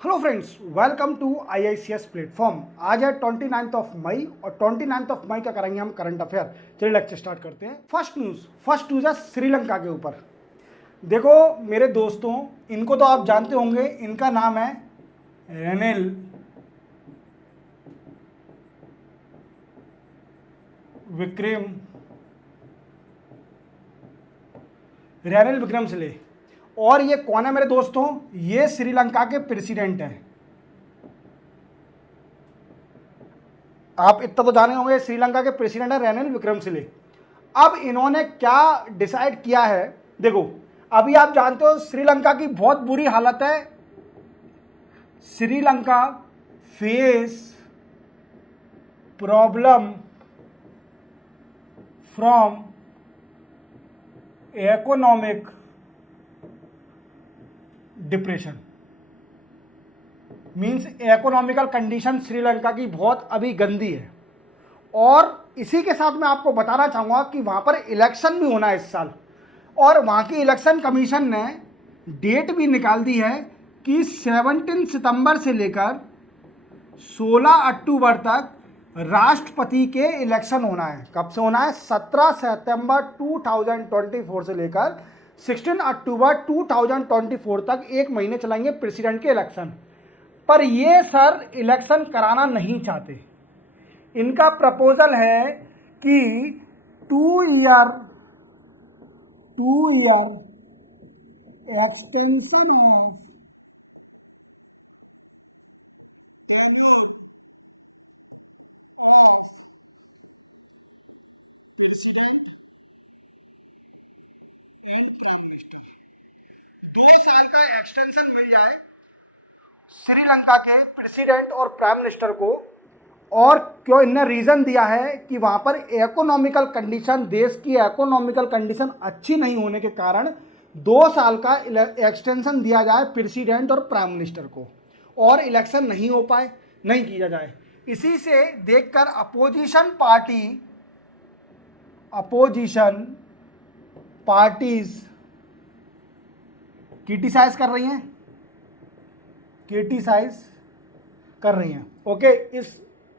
Hello friends, welcome to IICS platform. आज है 29 मई और 29 मई का करेंगे हम करंट अफेयर। चलिए लेक्चर स्टार्ट करते हैं। फर्स्ट न्यूज़ है श्रीलंका के ऊपर। देखो मेरे दोस्तों, इनको तो आप जानते होंगे, इनका नाम है रेनिल विक्रमसिंघे। और ये कौन है मेरे दोस्तों? ये श्रीलंका के प्रेसिडेंट हैं। आप इतना तो जाने होंगे, श्रीलंका के प्रेसिडेंट है रेनिल विक्रमसिंघे। अब इन्होंने क्या डिसाइड किया है? देखो, अभी आप जानते हो श्रीलंका की बहुत बुरी हालत है। Sri Lanka face problem from economic depression. Means economical condition Sri Lanka की बहुत अभी गंदी है। और इसी के साथ मैं आपको बताना चाहूँगा कि वहाँ पर इलेक्शन भी होना है इस साल। और वहाँ की इलेक्शन कमीशन ने डेट भी निकाल दी है कि 17 सितंबर से लेकर 16 अक्टूबर तक राष्ट्रपति के इलेक्शन होना है। कब से होना है? 17 सितंबर 2024 से लेकर 16 अक्टूबर 2024 तक एक महीने चलेंगे प्रेसिडेंट के इलेक्शन। पर ये सर इलेक्शन कराना नहीं चाहते। इनका प्रपोजल है कि 2 year extension of president and prime minister. 2 साल का एक्सटेंशन मिल जाए श्रीलंका के प्रेसिडेंट और प्राइम मिनिस्टर को। और क्यों? इनने रीजन दिया है कि वहां पर इकोनॉमिकल कंडीशन, देश की इकोनॉमिकल कंडीशन अच्छी नहीं होने के कारण 2 साल का एक्सटेंशन दिया जाए प्रेसिडेंट और प्राइम मिनिस्टर को, और इलेक्शन नहीं हो पाए, नहीं किया जाए। इसी से देखकर अपोजिशन पार्टीज क्रिटिसाइज कर रही हैं ओके, इस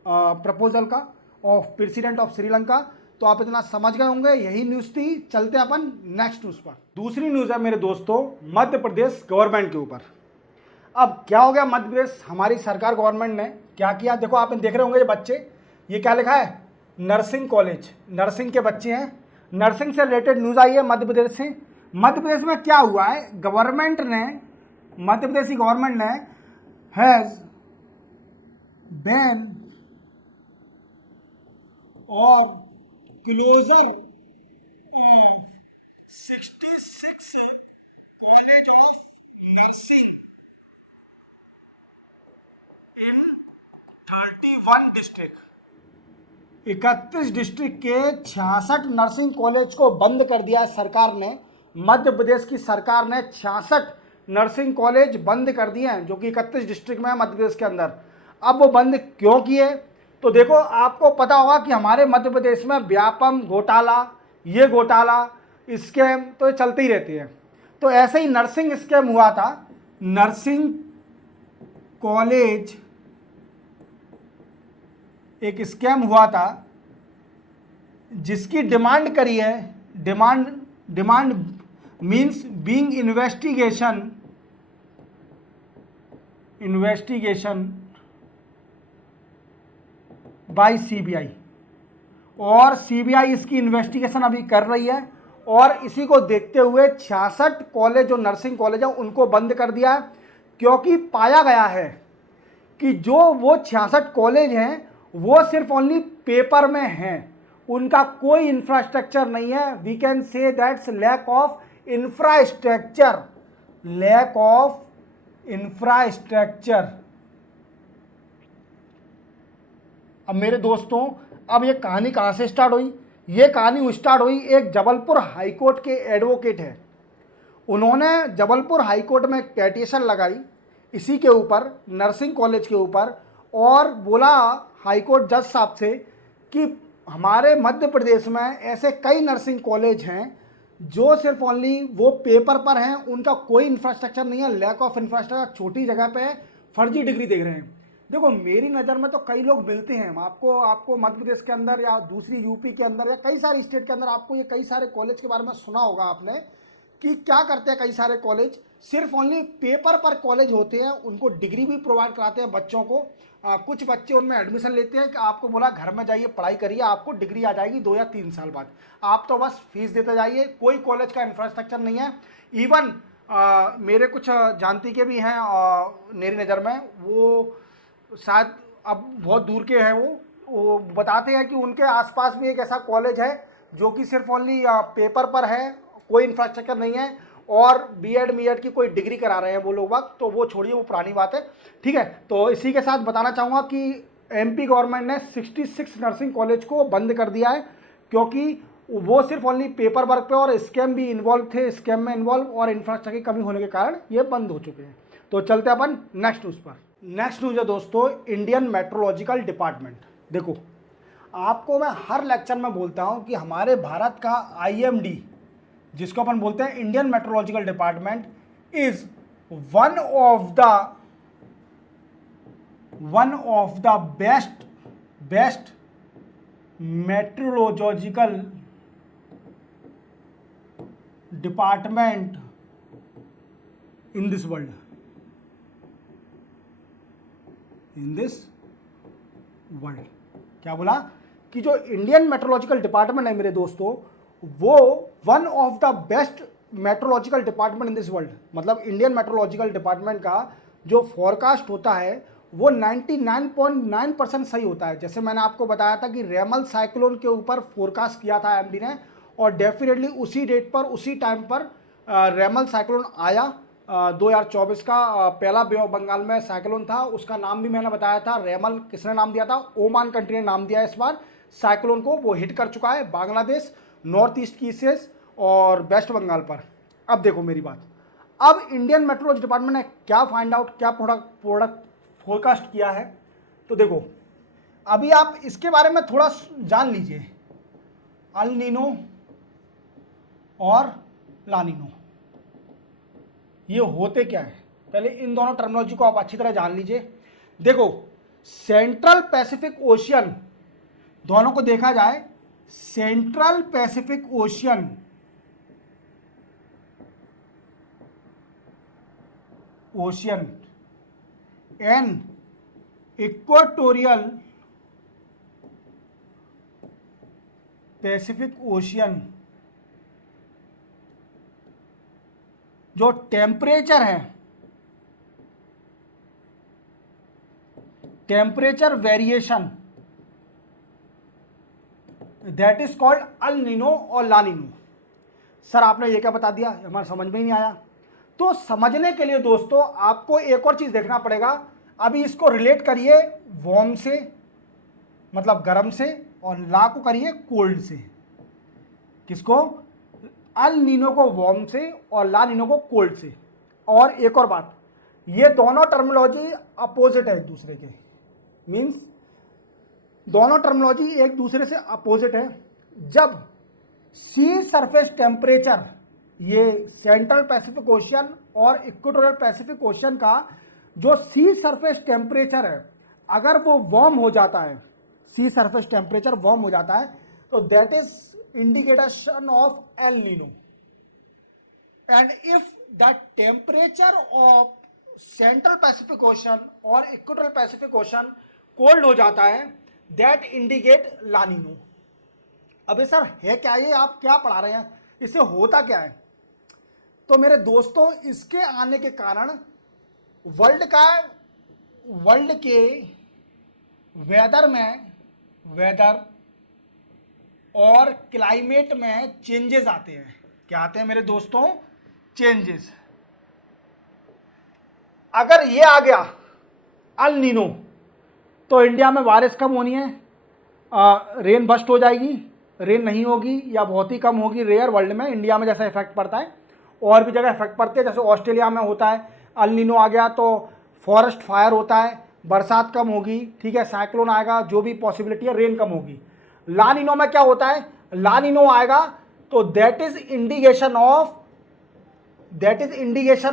प्रपोजल का ऑफ प्रेसिडेंट ऑफ श्रीलंका। तो आप इतना समझ गए होंगे, यही न्यूज़ थी। चलते हैं अपन नेक्स्ट न्यूज़ पर। दूसरी न्यूज़ है मेरे दोस्तों मध्य प्रदेश गवर्नमेंट के ऊपर। अब क्या हो गया? मध्य प्रदेश हमारी सरकार गवर्नमेंट ने क्या किया? देखो, आप देख रहे होंगे ये बच्चे, ये क्या लिखा है? नर्सिंग कॉलेज, नर्सिंग के बच्चे हैं। नर्सिंग से रिलेटेड न्यूज़ आई है मध्य प्रदेश से। मध्य प्रदेश में क्या हुआ है? गवर्नमेंट ने, मध्य प्रदेश की गवर्नमेंट ने हैज़ बैन और closure 66 college of nursing in 31 district. 31 district के 66 नर्सिंग कॉलेज को बंद कर दिया है सरकार ने। मध्य प्रदेश की सरकार ने 66 नर्सिंग कॉलेज बंद कर दिए हैं, जो कि 31 डिस्ट्रिक्ट में है मध्य प्रदेश के अंदर। अब वो बंद क्यों किए? तो देखो, आपको पता होगा कि हमारे मध्य प्रदेश में व्यापम घोटाला, ये घोटाला, स्कैम तो ये चलते ही रहते हैं। तो ऐसे ही नर्सिंग स्कैम हुआ था। नर्सिंग कॉलेज एक स्कैम हुआ था जिसकी डिमांड करी है, demand means being investigation by CBI। और CBI इसकी इन्वेस्टिगेशन अभी कर रही है। और इसी को देखते हुए 66 कॉलेज जो नर्सिंग कॉलेज है उनको बंद कर दिया है, क्योंकि पाया गया है कि जो वो 66 कॉलेज हैं वो सिर्फ ओनली पेपर में हैं, उनका कोई इंफ्रास्ट्रक्चर नहीं है। We can say that's lack of infrastructure. अब मेरे दोस्तों, अब ये कहानी कहाँ से स्टार्ट हुई? ये कहानी स्टार्ट हुई, एक जबलपुर हाईकोर्ट के एडवोकेट हैं, उन्होंने जबलपुर हाईकोर्ट में पेटिशन लगाई इसी के ऊपर, नर्सिंग कॉलेज के ऊपर। और बोला हाईकोर्ट जज साहब से कि हमारे मध्य प्रदेश में ऐसे कई नर्सिंग कॉलेज हैं जो सिर्फ ओनली वो पेपर पर हैं, उनका कोई इंफ्रास्ट्रक्चर नहीं है, लैक ऑफ इंफ्रास्ट्रक्चर, छोटी जगह पे है, फर्जी डिग्री देख रहे हैं। देखो मेरी नज़र में तो कई लोग मिलते हैं, आपको आपको मध्य प्रदेश के अंदर या दूसरी यूपी के अंदर या कई सारी स्टेट के अंदर आपको ये कई सारे कॉलेज के बारे में सुना होगा आपने कि क्या करते हैं कई सारे कॉलेज, सिर्फ ओनली पेपर पर कॉलेज होते हैं, उनको डिग्री भी प्रोवाइड कराते हैं बच्चों को। कुछ बच्चे उनमें एडमिशन लेते हैं कि आपको बोला घर में जाइए पढ़ाई करिए, आपको डिग्री आ जाएगी 2 या 3 साल बाद, आप तो बस फीस देते जाइए। कोई कॉलेज का इंफ्रास्ट्रक्चर नहीं है। इवन मेरे कुछ जानती के भी हैं मेरी नज़र में, वो शायद अब बहुत दूर के हैं, वो बताते हैं कि उनके आसपास भी एक ऐसा कॉलेज है जो कि सिर्फ ओनली पेपर पर है, कोई इंफ्रास्ट्रक्चर नहीं है, और बीएड मीएड की कोई डिग्री करा रहे हैं वो लोग वक्त, तो वो छोड़िए, वो पुरानी बात है। ठीक है, तो इसी के साथ बताना चाहूँगा कि एमपी गवर्नमेंट ने 66 नर्सिंग कॉलेज को बंद कर दिया है, क्योंकि वो सिर्फ ओनली पेपर वर्क पे और स्कैम भी इन्वॉल्व थे, स्कैम में इन्वॉल्व और इंफ्रास्ट्रक्चर की कमी होने के कारण ये बंद हो चुके हैं। तो चलते अपन नेक्स्ट न्यूज़ पर। नेक्स्ट न्यूज़ है दोस्तों इंडियन मेट्रोलॉजिकल डिपार्टमेंट। देखो आपको मैं हर लेक्चर में बोलता हूँ कि हमारे भारत का आईएमडी, जिसको अपन बोलते हैं Indian meteorological department, is one of the best meteorological department in this world. क्या बोला कि जो इंडियन मेट्रोलॉजिकल डिपार्टमेंट है मेरे दोस्तों, वो one of the best meteorological department in this world, मतलब इंडियन मेट्रोलॉजिकल डिपार्टमेंट का जो फॉरकास्ट होता है वो 99.9% सही होता है। जैसे मैंने आपको बताया था कि रेमल साइक्लोन के ऊपर फोरकास्ट किया था एमडी ने, और डेफिनेटली उसी डेट पर उसी टाइम पर रेमल साइक्लोन आया। 2024 का पहला बे ऑफ बंगाल में साइक्लोन था, उसका नाम भी मैंने बताया था। रेमल किसने नाम दिया था? ओमान कंट्री ने नाम दिया। इस बार साइक्लोन को वो हिट कर चुका है बांग्लादेश, नॉर्थ ईस्ट की स्टेट्स और वेस्ट बंगाल पर। अब देखो मेरी बात, अब इंडियन मेट्रोलॉजी डिपार्टमेंट ने क्या फाइंड आउट, क्या प्रोडक्ट फोरकास्ट किया है, तो देखो अभी आप इसके बारे में थोड़ा जान लीजिए। अल नीनो और लानिनो ये होते क्या है, पहले इन दोनों टर्मिनोलॉजी को आप अच्छी तरह जान लीजिए। देखो सेंट्रल पैसिफिक ओशियन, दोनों को देखा जाए, central Pacific ocean and equatorial Pacific ocean, जो टेम्परेचर है, temperature variation, that is called Al Nino और ला नीनो। सर आपने ये क्या बता दिया, हमारे समझ में ही नहीं आया। तो समझने के लिए दोस्तों आपको एक और चीज देखना पड़ेगा। अभी इसको रिलेट करिए वार्म से, मतलब गर्म से, और ला को करिए कोल्ड से। किसको? अल नीनो को वार्म से और ला नीनो को कोल्ड से। और एक और बात, ये दोनों टर्मिनोलॉजी अपोजिट है एक दूसरे के, मींस दोनों टर्मिनोलॉजी एक दूसरे से अपोजिट है। जब सी सरफेस टेम्परेचर, ये सेंट्रल पैसिफिक ओशियन और इक्वेटोरियल पैसिफिक ओशियन का जो सी सरफेस टेम्परेचर है, अगर वो वार्म हो जाता है, सी सरफेस टेम्परेचर वार्म हो जाता है, तो that is indication of El Nino. And if the temperature of central Pacific ocean और इक्वेटोरियल पैसिफिक ओशन कोल्ड हो जाता है, दैट इंडिकेट ला नीनो। अबे सर है क्या ये, आप क्या पढ़ा रहे हैं, इससे होता क्या है? तो मेरे दोस्तों इसके आने के कारण वर्ल्ड के वेदर में, वेदर और क्लाइमेट में चेंजेस आते हैं। क्या आते हैं मेरे दोस्तों? चेंजेस। अगर ये आ गया अल नीनो, तो इंडिया में बारिश कम होनी है, रेन बस्ट हो जाएगी, रेन नहीं होगी या बहुत ही कम होगी, रेयर। वर्ल्ड में इंडिया में जैसा इफेक्ट पड़ता है और भी जगह इफेक्ट पड़ती है, जैसे ऑस्ट्रेलिया में होता है। अल नीनो आ गया तो फॉरेस्ट फायर होता है, बरसात कम होगी, ठीक है, साइक्लोन आएगा, जो भी पॉसिबिलिटी है, रेन कम होगी। ला नीनो में क्या होता है? ला नीनो आएगा तो that is indication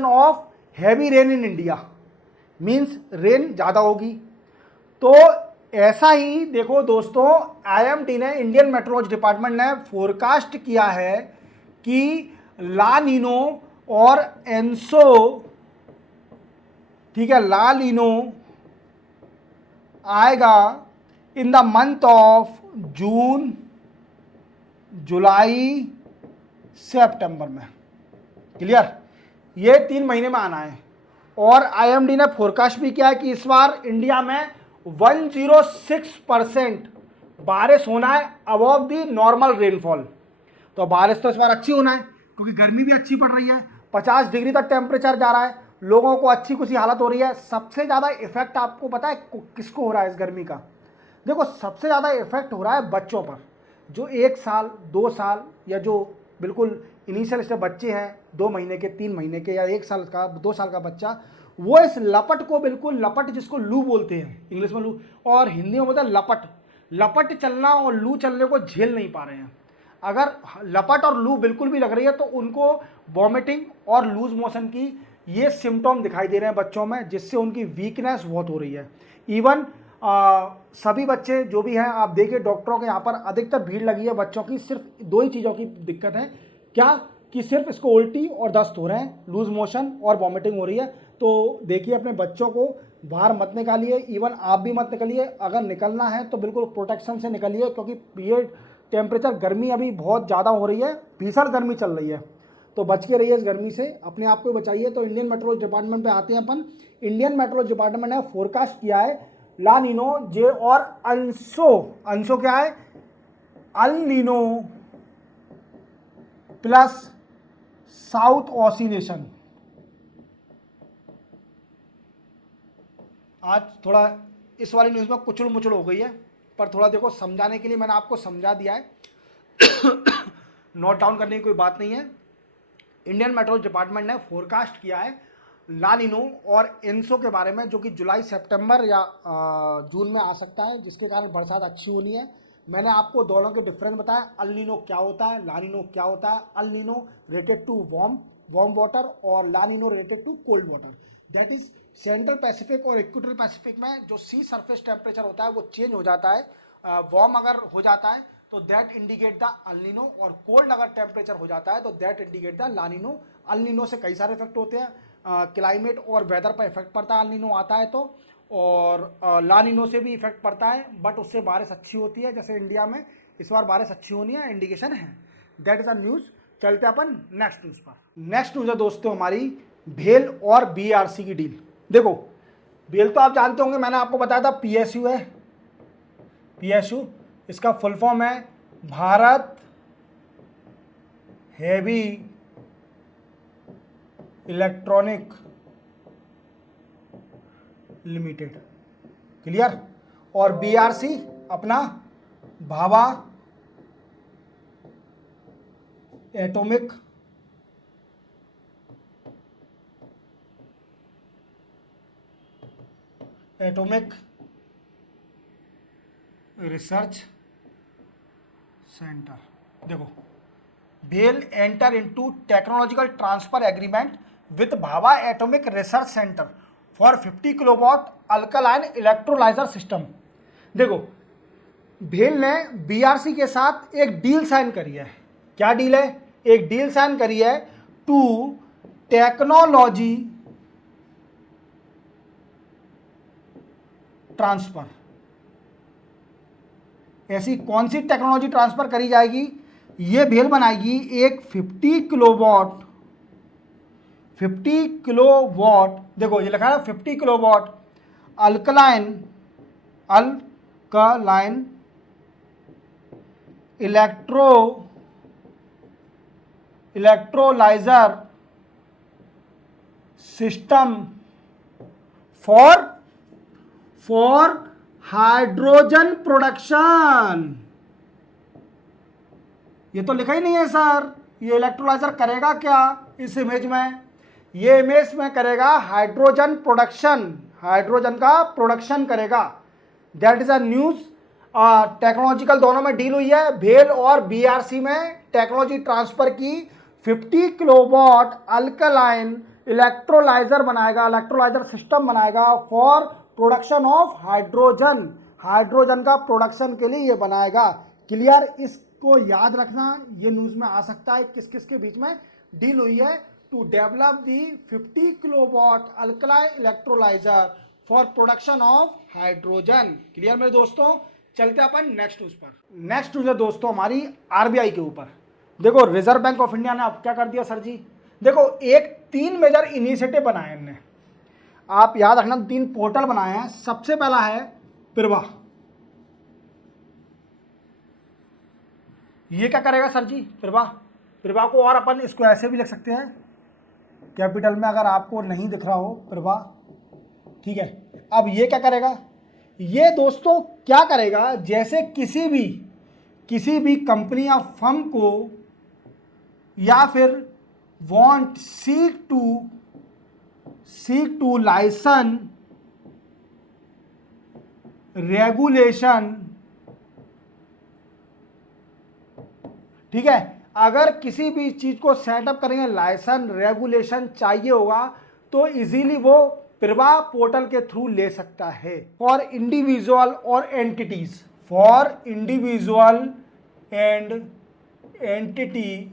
of heavy rain in India. Means rain ज़्यादा होगी। तो ऐसा ही देखो दोस्तों, आईएमडी ने, इंडियन मेट्रोलॉजी डिपार्टमेंट ने फोरकास्ट किया है कि ला नीनो और एंसो, ठीक है, ला नीनो आएगा in the month of June, July, September में। क्लियर, ये 3 महीने में आना है। और आईएमडी ने फोरकास्ट भी किया है कि इस बार इंडिया में 106% बारिश होना है अबव दी नॉर्मल रेनफॉल। तो बारिश तो इस बार अच्छी होना है क्योंकि गर्मी भी अच्छी पड़ रही है, 50 डिग्री तक टेम्परेचर जा रहा है, लोगों को अच्छी खुशी हालत हो रही है। सबसे ज़्यादा इफेक्ट आपको पता है किसको हो रहा है इस गर्मी का? देखो, सबसे ज़्यादा इफेक्ट हो रहा है बच्चों पर, जो 1 साल 2 साल या जो बिल्कुल इनिशियल स्टेज बच्चे हैं, 2 महीने के, 3 महीने के, या 1 साल का, 2 साल का बच्चा, वो इस लपट को, बिल्कुल लपट जिसको लू बोलते हैं इंग्लिश में, लू और हिंदी में बोलते हैं लपट, लपट चलना और लू चलने को झेल नहीं पा रहे हैं। अगर लपट और लू बिल्कुल भी लग रही है तो उनको वॉमिटिंग और लूज मोशन की ये सिम्टम दिखाई दे रहे हैं बच्चों में, जिससे उनकी वीकनेस बहुत हो रही है। इवन सभी बच्चे जो भी हैं, आप देखिए डॉक्टरों के यहाँ पर अधिकतर भीड़ लगी है बच्चों की, सिर्फ 2 ही चीज़ों की दिक्कत है, क्या कि सिर्फ इसको उल्टी और दस्त हो रहे हैं, लूज मोशन और वॉमिटिंग हो रही है। तो देखिए अपने बच्चों को बाहर मत निकालिए, इवन आप भी मत निकलिए। अगर निकलना है तो बिल्कुल प्रोटेक्शन से निकलिए, क्योंकि ये टेम्परेचर, गर्मी अभी बहुत ज़्यादा हो रही है, भीषण गर्मी चल रही है। तो बच के रहिए इस गर्मी से, अपने आप को बचाइए। तो इंडियन मेट्रोलॉजी डिपार्टमेंट पे आते हैं अपन। इंडियन मेट्रोलॉजी डिपार्टमेंट ने फोरकास्ट किया है ला नीनो, जे और अंसो, अंसो क्या है? El Nino plus south oscillation. आज थोड़ा इस वाली न्यूज़ में कुचड़ मुचड़ हो गई है, पर थोड़ा देखो समझाने के लिए मैंने आपको समझा दिया है। नोट डाउन करने की कोई बात नहीं है। इंडियन मेट्रोलॉजी डिपार्टमेंट ने फोरकास्ट किया है ला नीनो और एंसो के बारे में, जो कि जुलाई सितंबर या जून में आ सकता है, जिसके कारण बरसात अच्छी होनी है। मैंने आपको दोनों के डिफरेंस बताया, अल नीनो क्या होता है, ला नीनो क्या होता है। El Nino related to warm water और La Nino related to cold water. That is central Pacific और इक्वेटोरियल पैसिफिक में जो सी सरफेस टेम्परेचर होता है वो चेंज हो जाता है, वार्म अगर हो जाता है तो that indicate the El Nino, और कोल्ड अगर टेम्परेचर हो जाता है तो that indicate the La Nino. El Nino से कई सारे इफेक्ट होते हैं, क्लाइमेट और वेदर पर इफेक्ट पड़ता है अल नीनो आता है तो, और ला नीनो से भी इफेक्ट पड़ता है, बट उससे बारिश अच्छी होती है। जैसे इंडिया में इस बार बारिश अच्छी होनी है, इंडिकेशन है। That is a news. चलते अपन नेक्स्ट न्यूज़ पर। नेक्स्ट न्यूज़ है दोस्तों हमारी भेल और बीआरसी की डील। देखो, भेल तो आप जानते होंगे, मैंने आपको बताया था पीएसयू है। पीएसयू इसका फुल फॉर्म है Bharat heavy electronic limited. Clear. और बीआरसी अपना भाभा एटॉमिक रिसर्च सेंटर। देखो, भेल enter into technological transfer agreement with Bhabha atomic research centre for 50 kilowatt alkaline electrolyser system. देखो, भेल ने बीआरसी के साथ एक डील साइन करी है। क्या डील है? एक डील साइन करी है टू टेक्नोलॉजी ट्रांसफर। ऐसी कौन सी टेक्नोलॉजी ट्रांसफर करी जाएगी? ये भेल बनाएगी एक 50 किलोवाट, देखो ये लिखा है 50 kilowatt alkaline electrolyser system for hydrogen production. ये तो लिखा ही नहीं है सर। ये इलेक्ट्रोलाइजर करेगा क्या इस इमेज में? ये इमेज में करेगा हाइड्रोजन प्रोडक्शन, हाइड्रोजन का प्रोडक्शन करेगा। That is a news. Technological दोनों में डील हुई है, भेल और बीआरसी में टेक्नोलॉजी ट्रांसफर की। 50 किलोवाट अल्कलाइन इलेक्ट्रोलाइजर बनाएगा, इलेक्ट्रोलाइजर सिस्टम बनाएगा for production of hydrogen, hydrogen का प्रोडक्शन के लिए ये बनाएगा। क्लियर, इसको याद रखना, ये न्यूज़ में आ सकता है किस किस के बीच में डील हुई है। To develop the 50 kilowatt alkali electrolyser for production of hydrogen. Clear मेरे दोस्तों, चलते अपन नेक्स्ट न्यूज़ पर। नेक्स्ट न्यूज़ है दोस्तों हमारी आरबीआई के ऊपर। देखो रिजर्व बैंक ऑफ इंडिया ने अब क्या कर दिया सर जी, देखो एक 3 मेजर इनिशिएटिव बनाए इनने, आप याद रखना 3 पोर्टल बनाए हैं। सबसे पहला है प्रवाह, ये क्या करेगा सर जी, प्रवाह, प्रवाह को और अपन इसको ऐसे भी लिख सकते हैं कैपिटल में, अगर आपको नहीं दिख रहा हो प्रवाह, ठीक है। अब ये क्या करेगा, ये दोस्तों क्या करेगा, जैसे किसी भी कंपनी या फर्म को या फिर want seek to liaison regulation, ठीक है, अगर किसी भी चीज को सेटअप करेंगे लाइसेंस रेगुलेशन चाहिए होगा तो इजीली वो प्रवाह पोर्टल के थ्रू ले सकता है। फॉर इंडिविजुअल और entities, for individual and entity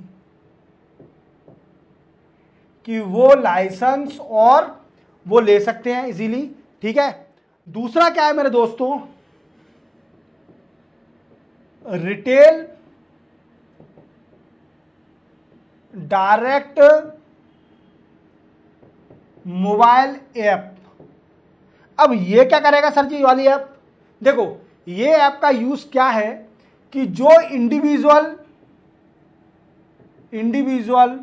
कि वो लाइसेंस और वो ले सकते हैं इजीली, ठीक है। दूसरा क्या है मेरे दोस्तों, रिटेल डायरेक्ट मोबाइल ऐप। अब ये क्या करेगा सर जी वाली ऐप, देखो ये ऐप का यूज क्या है कि जो इंडिविजुअल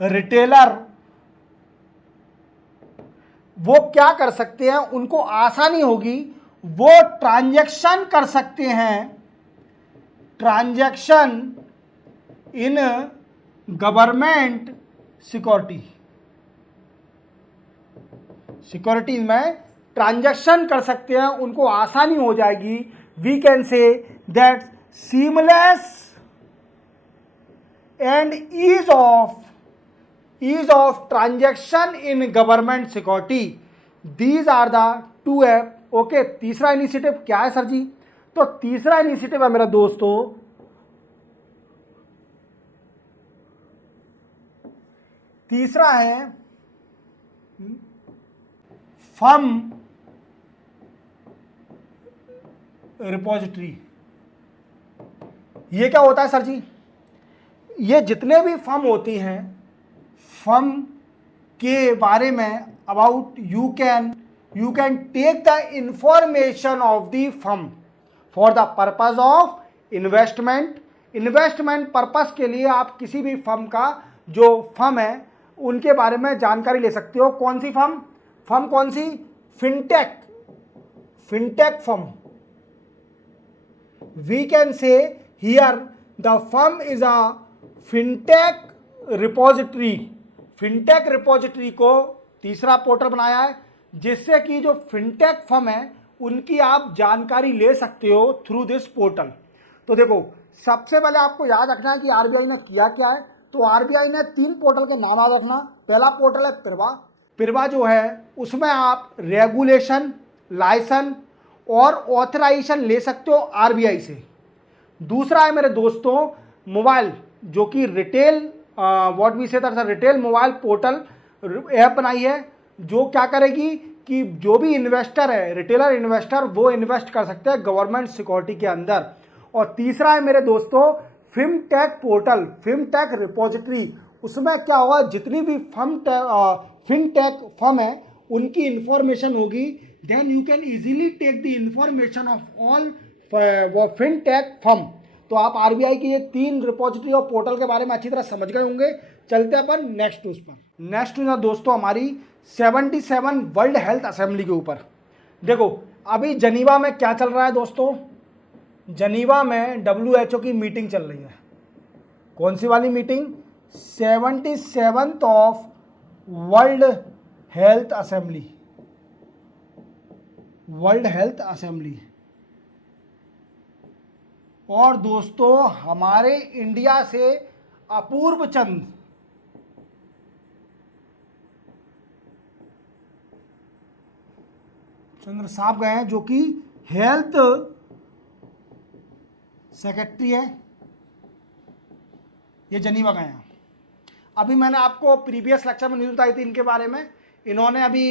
रिटेलर वो क्या कर सकते हैं, उनको आसानी होगी, वो ट्रांजैक्शन कर सकते हैं, ट्रांजैक्शन इन गवर्नमेंट सिक्योरिटीज में ट्रांजैक्शन कर सकते हैं, उनको आसानी हो जाएगी। We can say that seamless and ease of transaction in government security, these are the 2 app. Okay, तीसरा इनिशिएटिव क्या है सर जी, तो तीसरा इनिशिएटिव है मेरा दोस्तों तीसरा है फर्म रिपोजिटरी। ये क्या होता है सर जी, ये जितने भी फर्म होती हैं, फर्म के बारे में about you can take the information of the firm for the purpose of investment purpose के लिए आप किसी भी फर्म का जो फर्म है उनके बारे में जानकारी ले सकते हो। कौन सी फर्म कौन सी, fintech firm. We can say here the firm is a fintech repository को तीसरा पोर्टल बनाया है, जिससे कि जो फिनटेक फर्म है उनकी आप जानकारी ले सकते हो थ्रू दिस पोर्टल। तो देखो सबसे पहले आपको याद रखना है कि आरबीआई ने किया क्या है, तो आरबीआई ने 3 पोर्टल के नाम याद रखना। पहला पोर्टल है प्रवाह जो है उसमें आप रेगुलेशन, लाइसेंस और ऑथराइजेशन ले सकते हो आरबीआई से। दूसरा है मेरे दोस्तों मोबाइल, जो कि retail retail mobile portal app बनाई है, जो क्या करेगी कि जो भी इन्वेस्टर है, रिटेलर इन्वेस्टर, वो इन्वेस्ट कर सकते हैं गवर्नमेंट सिक्योरिटी के अंदर। और तीसरा है मेरे दोस्तों फिनटेक पोर्टल, फिनटेक रिपोजिटरी। उसमें क्या होगा, जितनी भी फिनटेक फर्म है उनकी इंफॉर्मेशन होगी, then you can easily take the information of all fintech firm. तो आप आरबीआई की ये 3 रिपोजिटरी और पोर्टल के बारे में अच्छी तरह समझ गए होंगे। चलते अपन नेक्स्ट न्यूज़ पर। नेक्स्ट न्यूज़ दोस्तों हमारी 77 वर्ल्ड हेल्थ असेंबली के ऊपर। देखो अभी जनीवा में क्या चल रहा है दोस्तों, जनीवा में WHO की मीटिंग चल रही है। कौन सी वाली meeting, 77th of world health assembly. और दोस्तों हमारे इंडिया से अपूर्व चंद चंद्र साहब गए हैं, जो कि हेल्थ सेक्रेटरी है, ये जनीवा गए हैं। अभी मैंने आपको प्रीवियस लेक्चर में न्यूज़ बताई थी इनके बारे में। इन्होंने अभी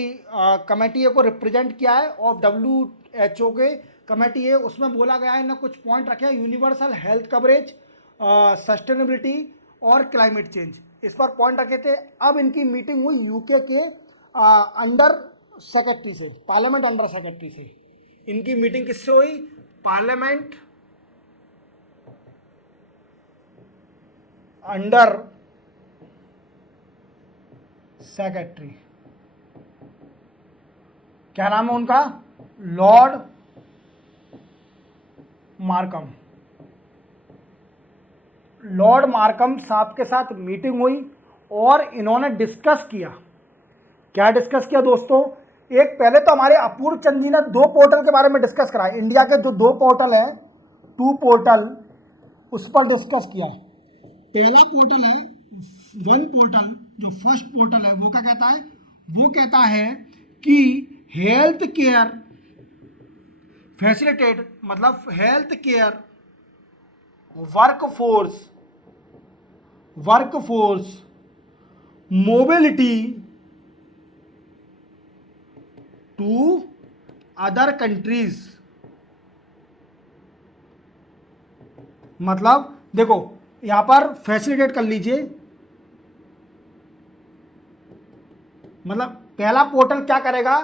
कमेटी को रिप्रेजेंट किया है और WHO के कमेटी है, उसमें बोला गया है, इन्होंने कुछ पॉइंट रखे हैं, यूनिवर्सल हेल्थ कवरेज, सस्टेनेबिलिटी और क्लाइमेट चेंज, इस पर पॉइंट रखे थे। अब इनकी मीटिंग हुई यूके के अंडर सेक्रेटरी से, पार्लियामेंट अंडर सेक्रेटरी से। इनकी मीटिंग किससे हुई? पार्लियामेंट अंडर सेक्रेटरी, क्या नाम है उनका? Lord Markham. लॉर्ड मार्कम साहब के साथ मीटिंग हुई और इन्होंने डिस्कस किया। क्या डिस्कस किया दोस्तों? एक पहले तो हमारे अपूर्व चंद जी ने 2 पोर्टल के बारे में डिस्कस करा। इंडिया के जो 2 पोर्टल हैं, 2 पोर्टल, उस पर डिस्कस किया। पहला पोर्टल है 1 पोर्टल, जो फर्स्ट पोर्टल है वो क्या कहता है? वो कहता है कि हेल्थ केयर फैसिलिटेट, मतलब health care workforce mobility to other countries. मतलब देखो यहां पर फैसिलिटेट कर लीजिए, मतलब पहला पोर्टल क्या करेगा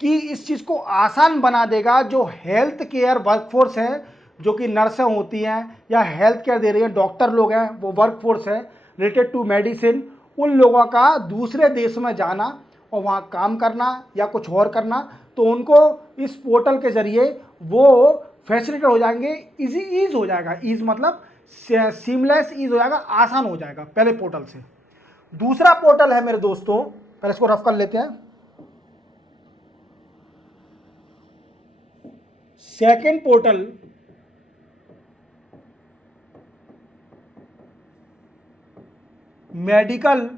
कि इस चीज को आसान बना देगा। जो हेल्थ केयर वर्कफोर्स है, जो कि नर्सें होती हैं या हेल्थ केयर दे रही हैं, डॉक्टर लोग हैं, वो वर्कफोर्स है रिलेटेड टू मेडिसिन, उन लोगों का दूसरे देश में जाना और वहाँ काम करना या कुछ और करना, तो उनको इस पोर्टल के जरिए वो फैसिलिटेट हो जाएंगे, ईज हो जाएगा। ईज मतलब सीमलेस, ईज हो जाएगा, आसान हो जाएगा पहले पोर्टल से। दूसरा पोर्टल है मेरे दोस्तों, पहले इसको रफ कर लेते हैं। Second portal medical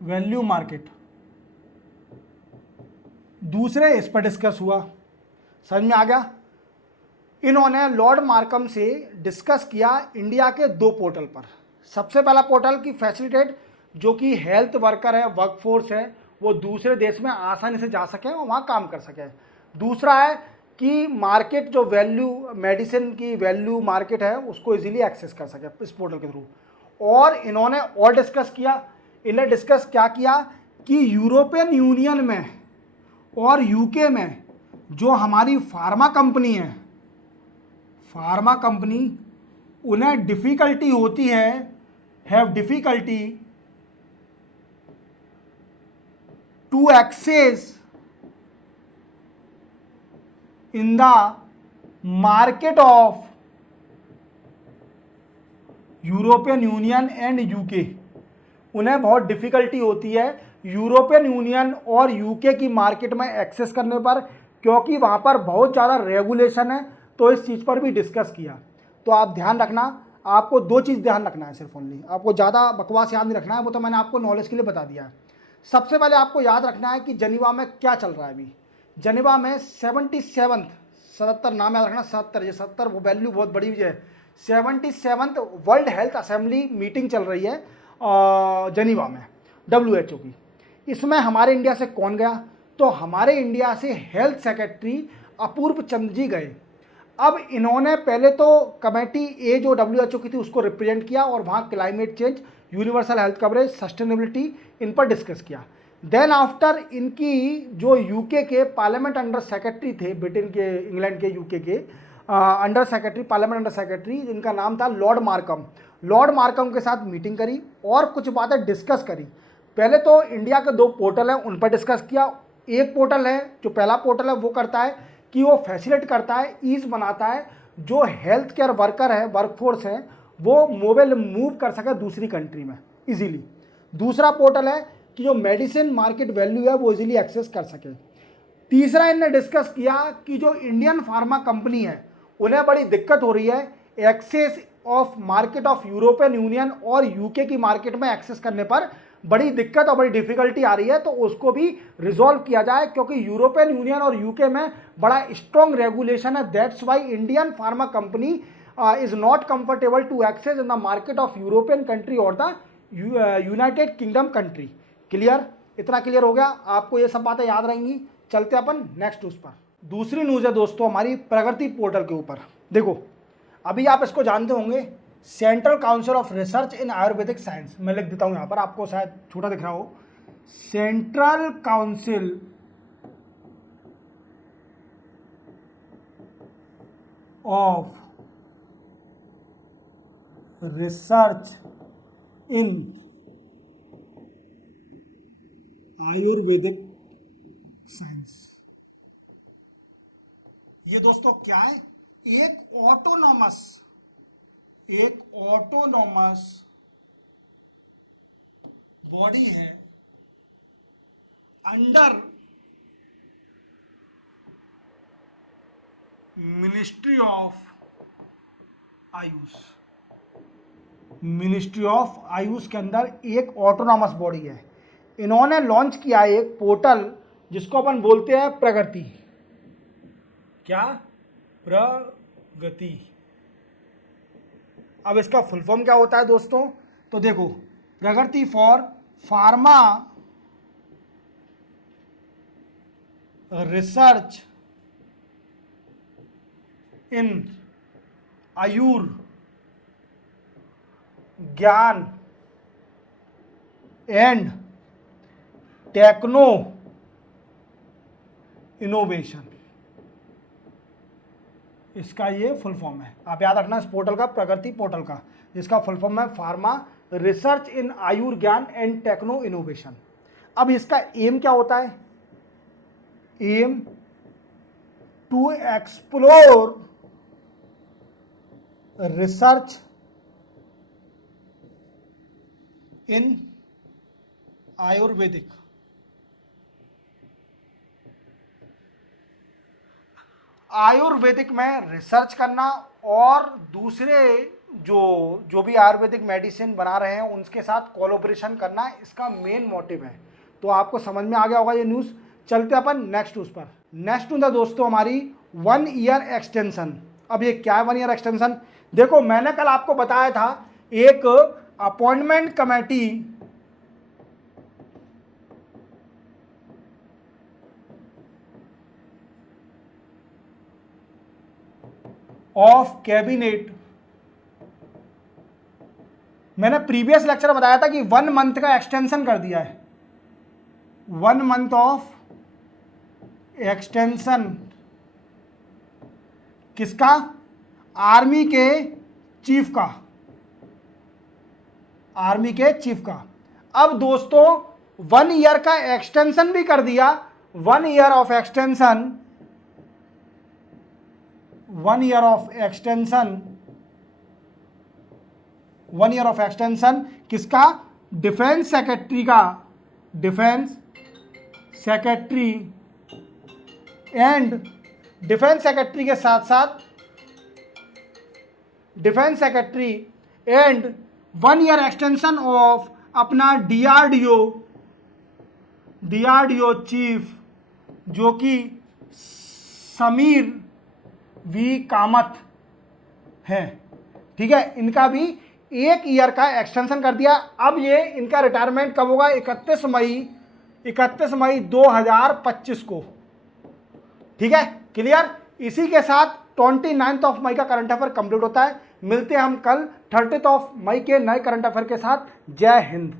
value market, दूसरे इस पर डिस्कस हुआ। समझ में आ गया? इन्होंने लॉर्ड मार्कम से डिस्कस किया इंडिया के 2 पोर्टल पर। सबसे पहला पोर्टल की फैसिलिटेट, जो कि हेल्थ वर्कर है, वर्कफोर्स है, वो दूसरे देश में आसानी से जा सके और वहाँ काम कर सके। दूसरा है कि मार्केट, जो वैल्यू मेडिसिन की वैल्यू मार्केट है, उसको इजीली एक्सेस कर सके इस पोर्टल के थ्रू। और इन्होंने और डिस्कस किया, इन्हें डिस्कस क्या किया कि यूरोपियन यूनियन में और यूके में जो हमारी फार्मा कंपनी है, फार्मा कंपनी, उन्हें डिफ़िकल्टी होती है, have difficulty to access in the market of European Union and UK. उन्हें बहुत डिफ़िकल्टी होती है यूरोपियन यूनियन और यूके की मार्केट में एक्सेस करने पर, क्योंकि वहाँ पर बहुत ज़्यादा रेगुलेशन है। तो इस चीज़ पर भी डिस्कस किया। तो आप ध्यान रखना, आपको 2 चीज़ ध्यान रखना है सिर्फ ओनली, आपको ज़्यादा बकवास याद नहीं रखना है, वो तो मैंने आपको नॉलेज के लिए बता दिया है। सबसे पहले आपको याद रखना है कि जनीवा में क्या चल रहा है अभी। जनीवा में 77 नाम याद रखना, 77, ये 70 वो वैल्यू बहुत बड़ी है। 77th world health assembly meeting चल रही है जनीवा में, WHO की। इसमें हमारे इंडिया से कौन गया? तो हमारे इंडिया से हेल्थ सेक्रेटरी अपूर्व चंद जी गए। अब इन्होंने पहले तो कमेटी ए जो WHO की थी उसको रिप्रेजेंट किया और वहाँ climate change, universal health coverage, sustainability, इन पर डिस्कस किया। देन आफ्टर इनकी जो यूके के पार्लियामेंट अंडर सेक्रेटरी थे, ब्रिटेन के, इंग्लैंड के, यूके के under secretary, parliament under secretary, जिनका नाम था लॉर्ड मार्कम। लॉर्ड मार्कम के साथ मीटिंग करी और कुछ बातें डिस्कस करी। पहले तो इंडिया के 2 पोर्टल हैं, उन पर डिस्कस किया। एक पोर्टल है, जो पहला पोर्टल है, वो करता है कि वो फैसिलिटेट करता है, ईज बनाता है, जो हेल्थ केयर वर्कर है, वर्कफोर्स है, वो मोबाइल मूव कर सके दूसरी कंट्री में इजीली। दूसरा पोर्टल है कि जो मेडिसिन मार्केट वैल्यू है वो इजीली एक्सेस कर सके। तीसरा इन्होंने डिस्कस किया कि जो इंडियन फार्मा कंपनी है, उन्हें बड़ी दिक्कत हो रही है access of market of European Union और यूके की मार्केट में एक्सेस करने पर बड़ी दिक्कत और बड़ी डिफिकल्टी आ रही है, तो उसको भी रिजॉल्व किया जाए, क्योंकि यूरोपियन यूनियन और यूके में बड़ा स्ट्रॉन्ग रेगुलेशन है। That's why Indian pharma company is not comfortable to access in the market of European country और the United Kingdom country. Clear? इतना क्लियर हो गया? आपको ये सब बातें याद रहेंगी। चलते अपन नेक्स्ट न्यूज़ पर। दूसरी न्यूज़ है दोस्तों हमारी प्रगति पोर्टल के ऊपर। देखो, अभी आप इसको जानते होंगे, central council of research in Ayurvedic science. मैं लिख देता हूँ यहाँ पर, आपको शायद छोटा दिख रहा हो। Central council of research in Ayurvedic science. ये दोस्तों क्या है? एक ऑटोनॉमस बॉडी है under ministry of Ayush. Ministry of Ayush के अंदर एक ऑटोनॉमस बॉडी है। इन्होंने लॉन्च किया है एक पोर्टल जिसको अपन बोलते हैं प्रगति। क्या? प्रगति। अब इसका फुल फॉर्म क्या होता है दोस्तों? तो देखो, प्रगति फॉर फार्मा रिसर्च इन आयुर ज्ञान एंड टेक्नो इनोवेशन। इसका ये फुल फॉर्म है। आप याद रखना इस पोर्टल का, प्रगति पोर्टल का, जिसका फुल फॉर्म है pharma research in Ayurgyan and techno innovation. अब इसका एम क्या होता है? Aim to explore research in Ayurvedic. Ayurvedic में रिसर्च करना और दूसरे जो भी आयुर्वेदिक मेडिसिन बना रहे हैं उनके साथ कोलैबोरेशन करना, इसका मेन मोटिव है। तो आपको समझ में आ गया होगा ये न्यूज़। चलते अपन नेक्स्ट न्यूज़ पर। नेक्स्ट न्यूज़ है दोस्तों हमारी 1 ईयर एक्सटेंशन। अब ये क्या है 1 ईयर एक्सटेंशन? देखो, मैंने कल आपको बताया था एक अपॉइंटमेंट कमेटी ऑफ कैबिनेट, मैंने प्रीवियस लेक्चर में बताया था कि 1 मंथ का एक्सटेंशन कर दिया है। 1 मंथ ऑफ एक्सटेंशन किसका? आर्मी के चीफ का। आर्मी के चीफ का। अब दोस्तों 1 ईयर का एक्सटेंशन भी कर दिया। 1 year of extension, 1 year of extension, 1 year of extension किसका? डिफेंस सेक्रेटरी का। Defence secretary and defence secretary के साथ साथ defence secretary and 1 year extension of अपना डीआरडीओ चीफ, जो कि समीर वी कामत है। ठीक है, इनका भी 1 ईयर का एक्सटेंशन कर दिया। अब ये इनका रिटायरमेंट कब होगा? 31 मई 2025 को। ठीक है, क्लियर? इसी के साथ 29 मई का करंट अफेयर कंप्लीट होता है। मिलते हैं हम कल 30 मई के नए करंट अफेयर के साथ। जय हिंद।